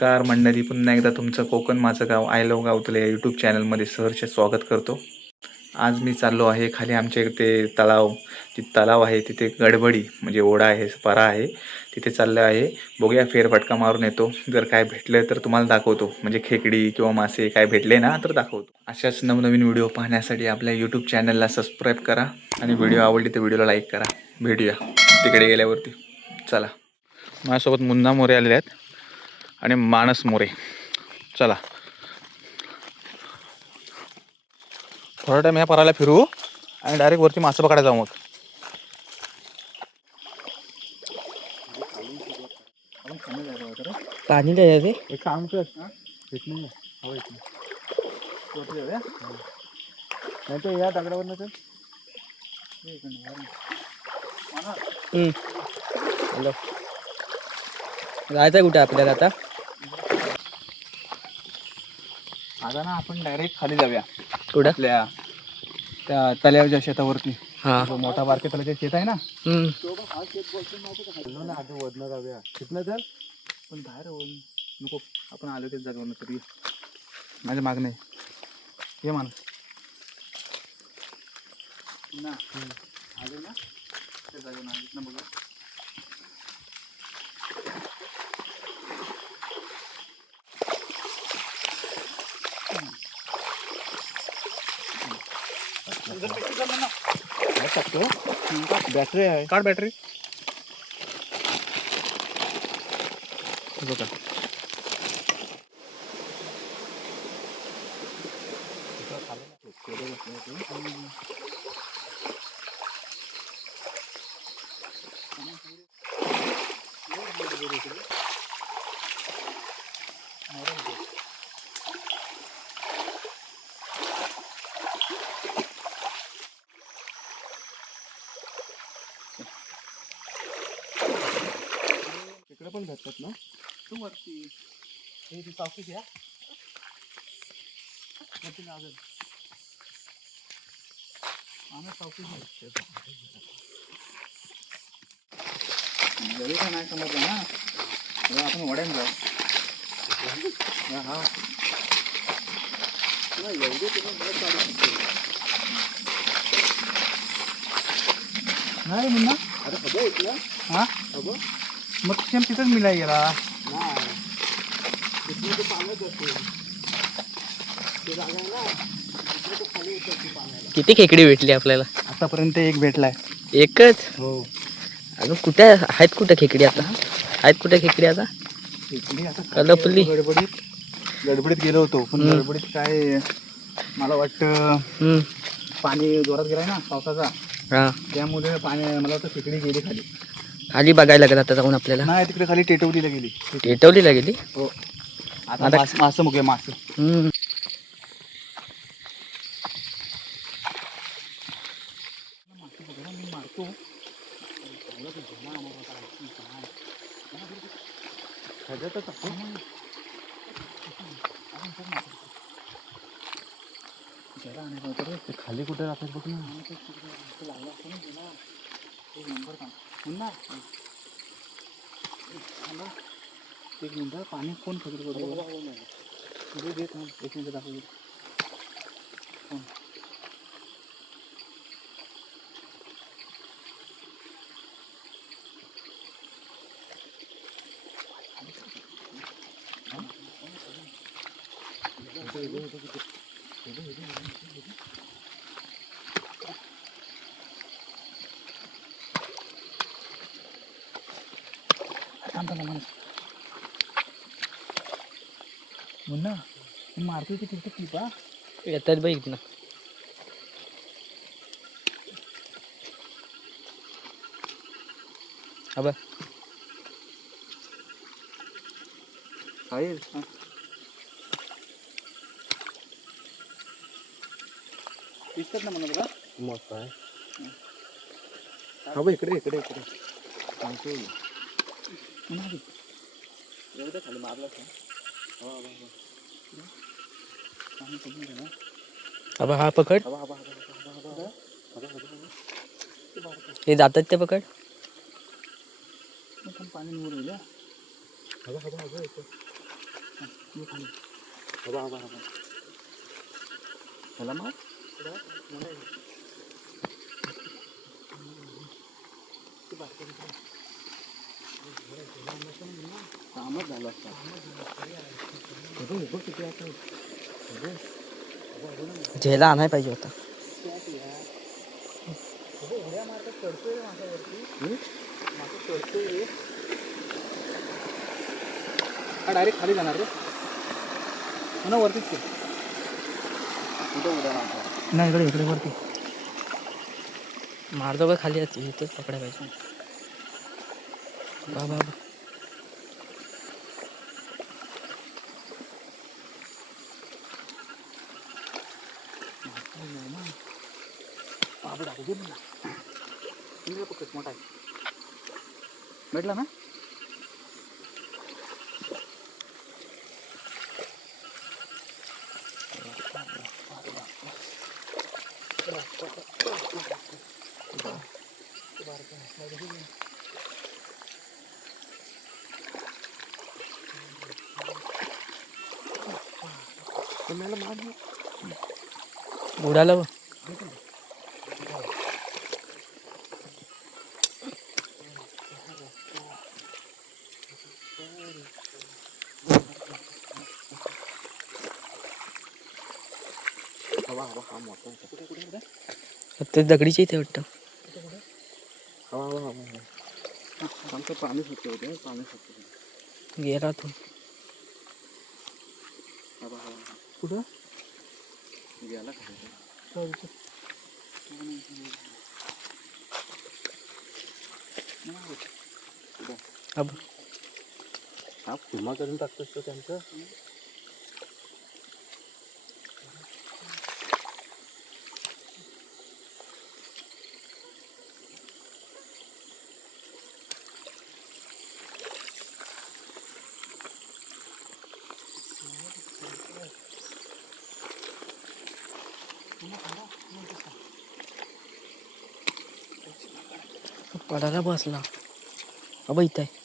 नमस्कार मंडळी, पुन्हा एकदा तुमचं कोकण माझं गाव आय लव्ह गावतले या यूट्यूब चॅनलमध्ये सहर्ष स्वागत करतो. आज मी चाललो आहे खाली आमच्या इथे तलाव आहे, तिथे गडबडी म्हणजे ओढा आहे, परा आहे, तिथे चाललं आहे. बघूया, फेरफटका मारून येतो. जर काय भेटलं तर तुम्हाला दाखवतो, म्हणजे खेकडी किंवा मासे काय भेटले ना तर दाखवतो. अशाच नवनवीन व्हिडिओ पाहण्यासाठी आपल्या यूट्यूब चॅनलला सबस्क्राईब करा आणि व्हिडिओ आवडली तर व्हिडिओला लाईक करा. भेटूया तिकडे गेल्यावरती. चला, माझ्यासोबत मुन्ना मोरे आलेले आहेत आणि मानस मोरे. चला, थोडा टाइम या पराला फिरू आणि डायरेक्ट वरती मासे पकडायला जाऊ. मग पाणी नाही रे. एक काम कर, येत नाही नाही तर या दगडावर ना हॅलो, जायचं कुठे आपल्याला आता? आता ना आपण डायरेक्ट खाली जाऊया. कुठं? आपल्या त्या तल्यावरच्या शेतावरती. हा, जो मोठा बारके तलाच्या शेत आहे ना, आधी वजन जाऊया तिथनं. तर पण बाहेर नको, आपण आलो तेच जागेवर तरी. माझ्या माग नाही हे माणूस ना आलो ना त्या जागेवर ना बघा. बॅटरी आहे, काढ बॅटरी. बघा तिकडे पण भेटतात ना. तू वरती हे ती चौकीच या चौकीच जरी का नाही समजलं ना, आपण वड्यान जाऊ. हा नाही म्हणा. अरे हवं इथलं. हा हवं मग सेम तिथंच मिळाय गेला. किती खेकडी भेटली आपल्याला आतापर्यंत? एक भेटलाय. एकच? हो. अजून कुठे आहेत? कुठे खेकडी आता आहेत? कुठे खेकडी आता? खेकडी आता कलपली. गडबडीत गेलो होतो, पण गडबडीत काय मला वाटतं पाणी जोरात गेलाय ना पावसाचा. हा, त्यामुळे पाणी मला वाटतं खेकडी गेली खाली. खाली बघायला लागेल आता जाऊन आपल्याला. नाही, तिकडे खाली टेटवलीला गेली. टेटवलीला गेली? हो. आता मासं मुगे मासं. मारतो. खाली कुठे राहतात बघ ना. एक मिनिट, पाणी कोण फेकत होतं? एक मिनिट दाखवतो. मुन्ना मारतोय की तिथे टिपा येतात बाई इथनं. अबा दिसतात ना मला बघा. मस्त आहे. हा बघ, इकडे इकडे इकडे सांगतो. एवढं खाली मारलं का? अब हा पकड. हे जातात ते पकड. पाणी निवडूया. चला मग कामच झालं असतं. झेला आणाय पाहिजे होता. उड्या मारत चढतोय माझ्यावरती, माझं चढतोय हा डायरेक्ट खाली जाणार रे. हो ना वरतीच ते कुठं उड्या मारतो. नाही इकडे इकडे वरती मारतो का खाली इथेच पकडाय पाहिजे. बाबा बाबडा घे मला पकड मोठा आहे. भेटला ना. उडाला बघ. ते दगडीचे इथे वाटतं. पाणी सुटते होते पाणी सुटते. गेला तू कुठं गेला अब हा पुन्हा करून टाकतोस तो त्यांचं. पडायला बसला. अब इथं आहे.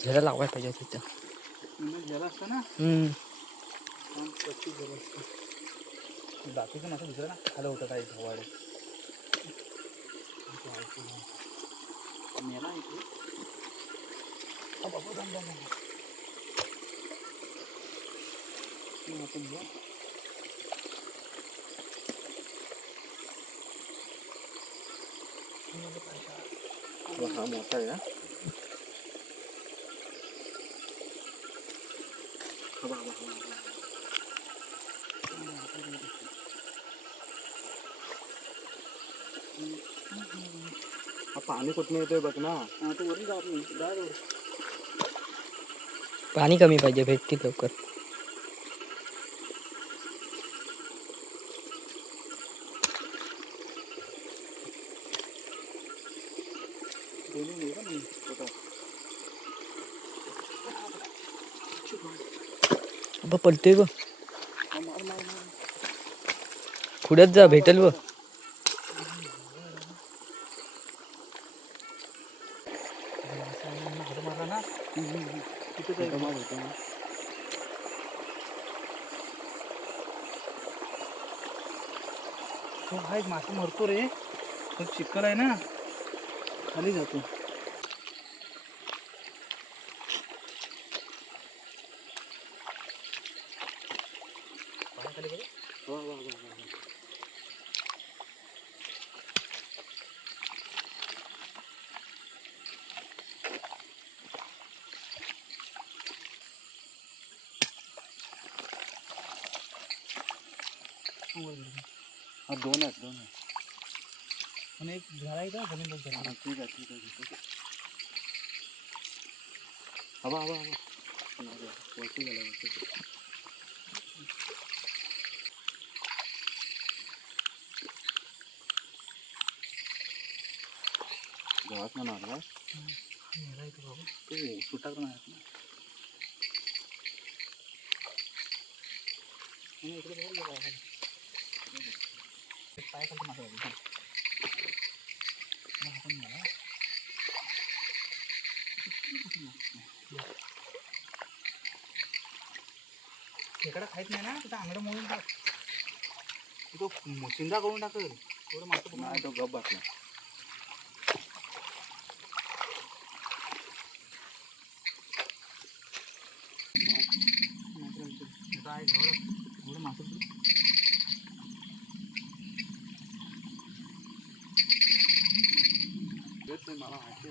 झेला लावाय पाहिजे तिथं. गेला असता ना. बाकीचं माझं दुसरं ना खालं होतं काही धवाडे मेला इथे. हा मोठा आहे. पाणी कुठून येतोय बघ ना. तो वरून जात नाही. पाणी कमी पाहिजे भेटतील लवकर. अब पडतोय बघ. पुढ्यात जा भेटेल बघ. तो हा एक मासा मरतो रे. तो चिखल आहे ना खाली जातो. हा दोन आहेत. आणि एक झाला आहे का जमीन बघ. ठीक आहे ठीक आहे. हवा हवा हवा वरती गेला वरती. गावात ना मारला ते सुटा पण आहेत ना. इकडे बघ गेला पाय खाली मारला आपण मला खेकडा खायत नाही ना तिथं आंगडं मोडून टाक तो शिंदा करून टाकल थोडं मागं नाही तो गप बसला मला माहिती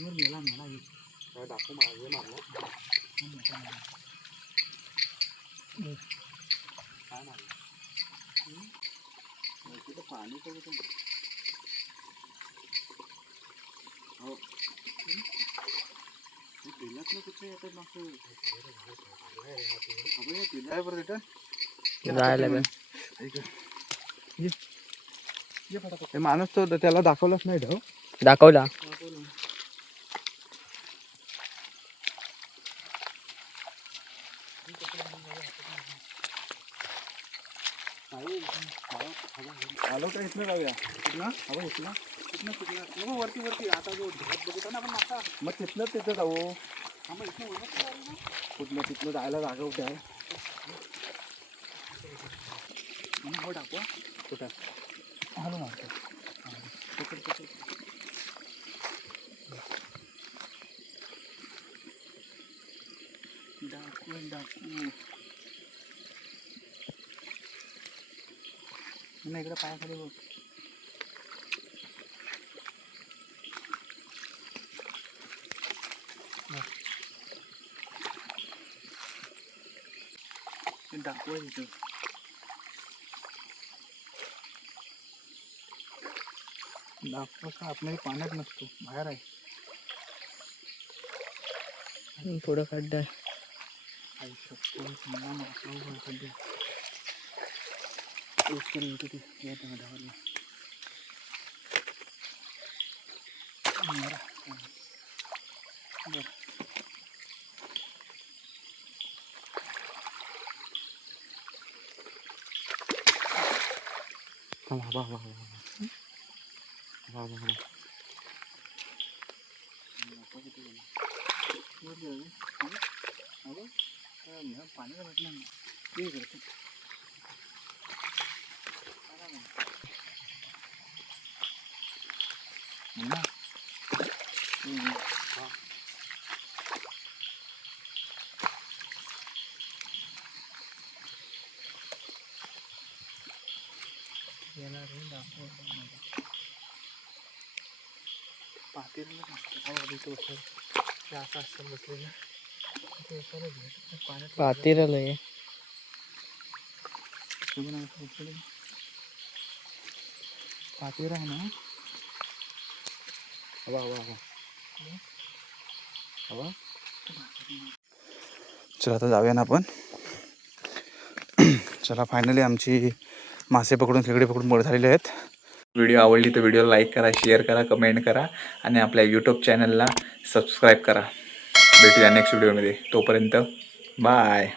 मेला मेला दाखवू मागे मारला काय मारलं तिथं पाणी करत हो दिलात ना कुठे येतात मागचं दिलाय बरं तिथं जायला का हे माणूस तो त्याला दाखवलाच नाही ढव दाखवला आलो तर इथनं जाऊया कुठला हवं इथला कुठनं कुठलं वरती वरती आता जो घरात बघितला ना आपण आता मग तिथलं तिथं जाऊ हा मग इथनं कुठलं तिथलं जायला जागा कुठे आहे हो टाकू कुठं हॅलो ना पकड पकड डाकू डाकू नाही इकडे पायाखाली बघ दाखवा इथं दाखवा आपल्याला पाण्यात नसतो बाहेर आहे थोडं खड्डा आहे आई शकतो खड्डे होती या धावला पाण्याला भेटणार नाही पातेरला आहे पातेर आहे ना हवा हवा हवा हवा चला आता जाऊया ना आपण चला फायनली आमची मासे पकडून खेकडे पकडून मोड झालेले आहेत व्हिडिओ आवडली तर व्हिडिओ लाईक करा शेअर करा कमेंट करा आणि आपल्या यूट्यूब चॅनलला सबस्क्राईब करा भेटूया नेक्स्ट व्हिडिओमध्ये तोपर्यंत बाय